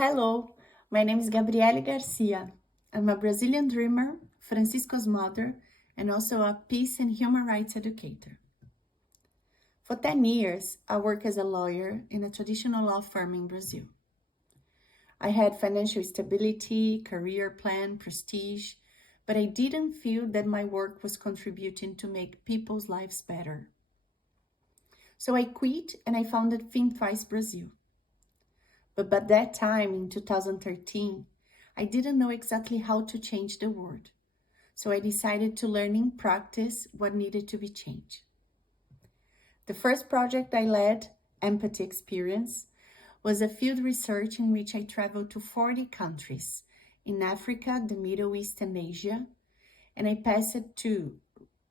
Hello, my name is Gabriele Garcia. I'm a Brazilian dreamer, Francisco's mother, and also a peace and human rights educator. For 10 years, I worked as a lawyer in a traditional law firm in Brazil. I had financial stability, career plan, prestige, but I didn't feel that my work was contributing to make people's lives better. So I quit and I founded Think Twice Brazil. But by that time, in 2013, I didn't know exactly how to change the world. So I decided to learn in practice what needed to be changed. The first project I led, Empathy Experience, was a field research in which I traveled to 40 countries in Africa, the Middle East, and Asia, and I passed to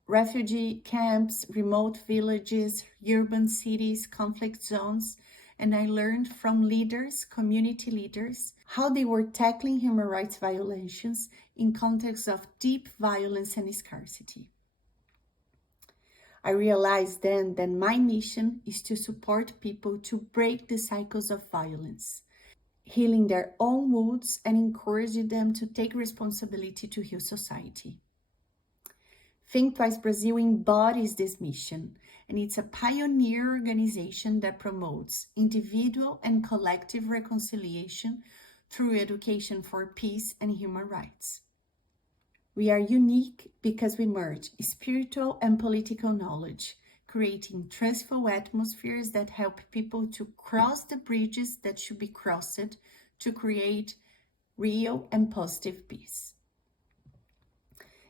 refugee camps, remote villages, urban cities, conflict zones, and I learned from leaders, community leaders, how they were tackling human rights violations in context of deep violence and scarcity. I realized then that my mission is to support people to break the cycles of violence, healing their own wounds and encouraging them to take responsibility to heal society. Think Twice Brazil embodies this mission, and it's a pioneer organization that promotes individual and collective reconciliation through education for peace and human rights. We are unique because we merge spiritual and political knowledge, creating trustful atmospheres that help people to cross the bridges that should be crossed to create real and positive peace.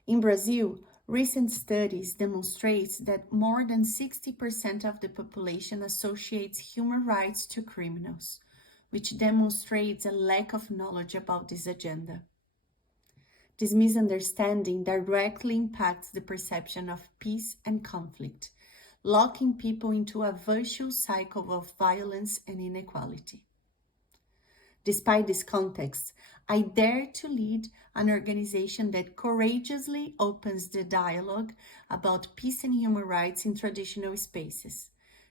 In Brazil, recent studies demonstrate that more than 60% of the population associates human rights to criminals, which demonstrates a lack of knowledge about this agenda. This misunderstanding directly impacts the perception of peace and conflict, locking people into a vicious cycle of violence and inequality. Despite this context, I dare to lead an organization that courageously opens the dialogue about peace and human rights in traditional spaces,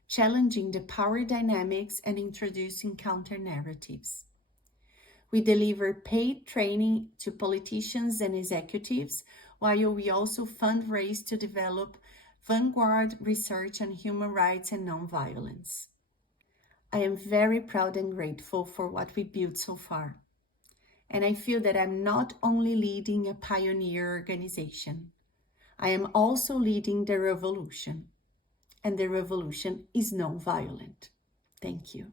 challenging the power dynamics and introducing counter-narratives. We deliver paid training to politicians and executives, while we also fundraise to develop vanguard research on human rights and nonviolence. I am very proud and grateful for what we built so far. And I feel that I'm not only leading a pioneer organization, I am also leading the revolution. And the revolution is non-violent. Thank you.